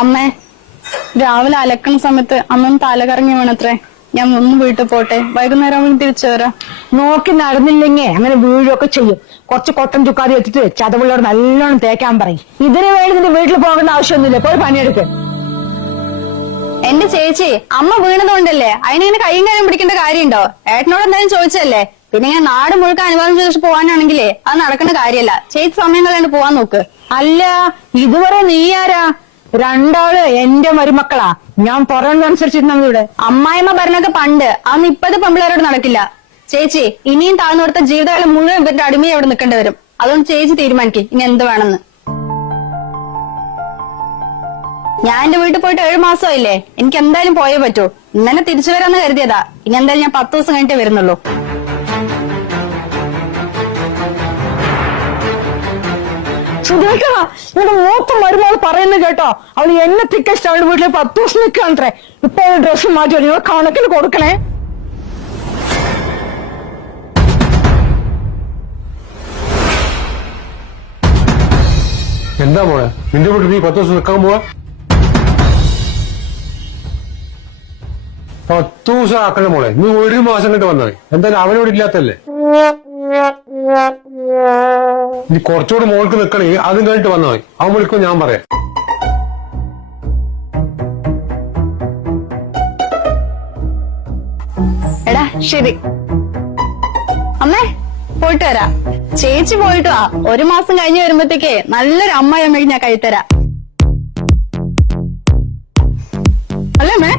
അമ്മേ, രാവിലെ അലക്കണ സമയത്ത് അമ്മ തല കറങ്ങി വീണത്രേ. ഞാൻ ഒന്ന് വീട്ടിൽ പോട്ടെ, വൈകുന്നേരം ആവുമ്പോൾ തിരിച്ചു വരാം. നോക്കി നടന്നില്ലെങ്കിൽ അങ്ങനെ വീഴൊക്കെ ചെയ്യും. കുറച്ച് കൊട്ടൻ ചുക്കാതി വെച്ചിട്ട് ചതവുള്ളവർ നല്ലോണം തേക്കാൻ പറയും. ഇതിനു വേണ്ടി നിന്റെ വീട്ടിൽ പോകേണ്ട ആവശ്യമൊന്നുമില്ല, പോയി പണിയെടുക്ക്. എന്റെ ചേച്ചി, അമ്മ വീണതുകൊണ്ടല്ലേ അതിനിങ്ങനെ കൈയും കാര്യം പിടിക്കേണ്ട കാര്യമുണ്ടോ? ഏട്ടനോട് എന്തായാലും ചോദിച്ചല്ലേ. പിന്നെ ഞാൻ നാട് മുഴുക്ക അനുഭവം ചോദിച്ചു പോവാനാണെങ്കിലേ അത് നടക്കുന്ന കാര്യമല്ല. ചേച്ചി സമയം കളയാണ്ട് പോവാൻ നോക്ക്. അല്ല, ഇതുവരെ നീ ആരാ? രണ്ടാള് എന്റെ മരുമക്കളാ. ഞാൻ പറയുന്നതനുസരിച്ചിരുന്ന ഇവിടെ. അമ്മായിമ്മ ഭരണൊക്കെ പണ്ട്, അന്ന് ഇപ്പത്തെ പെമ്പിളേരോട് നടക്കില്ല. ചേച്ചി, ഇനിയും താഴ്ന്നു കൊടുത്ത ജീവിതകാലം മുഴുവൻ ഇവരുടെ അടിമയെ അവിടെ നിൽക്കേണ്ടി വരും. അതുകൊണ്ട് ചേച്ചി തീരുമാനിക്കും ഇനി എന്ത് വേണമെന്ന്. ഞാൻ എന്റെ വീട്ടിൽ പോയിട്ട് 7 മാസമായില്ലേ. എനിക്ക് എന്തായാലും പോയേ പറ്റൂ. ഇന്നലെ തിരിച്ചു വരാന്ന് കരുതിയതാ. ഇനി എന്തായാലും ഞാൻ 10 ദിവസം കഴിഞ്ഞിട്ടേ വരുന്നുള്ളൂ. നിങ്ങളുടെ മൂത്ത മരുമോള് പറയുന്നത് കേട്ടോ. അവള് എന്നെ തിക്കസ്റ്റ് അവളുടെ വീട്ടിൽ 10 ദിവസം നിൽക്കാണത്രേ. ഇപ്പൊ ഡ്രസ്സ് മാറ്റി നിങ്ങൾ കണക്കിന് കൊടുക്കണേ. എന്താ മോളെ, നിന്റെ വീട്ടിൽ നീ 10 ദിവസം നിൽക്കാൻ പോവാ? 10 ദിവസം ആക്കണേ മോളെ. നീ 1 മാസം കണ്ട് വന്നാൽ എന്തായാലും അവനോട് ഇല്ലാത്തല്ലേ. നീ കുറച്ചുകൂടി മോൾക്ക് നിൽക്കണേ, അതും കഴിഞ്ഞിട്ട് വന്നാൽ മതി. അവൻ വിളിക്കും, ഞാൻ പറയാം. എടാ ശരി അമ്മേ, പോയിട്ട് വരാം. ചേച്ചി പോയിട്ട് വാ. 1 മാസം കഴിഞ്ഞ് വരുമ്പോഴത്തേക്ക് നല്ലൊരു അമ്മായി അമ്മയ്ക്ക് ഞാൻ കഴിത്തരാം. അല്ലേ അമ്മേ?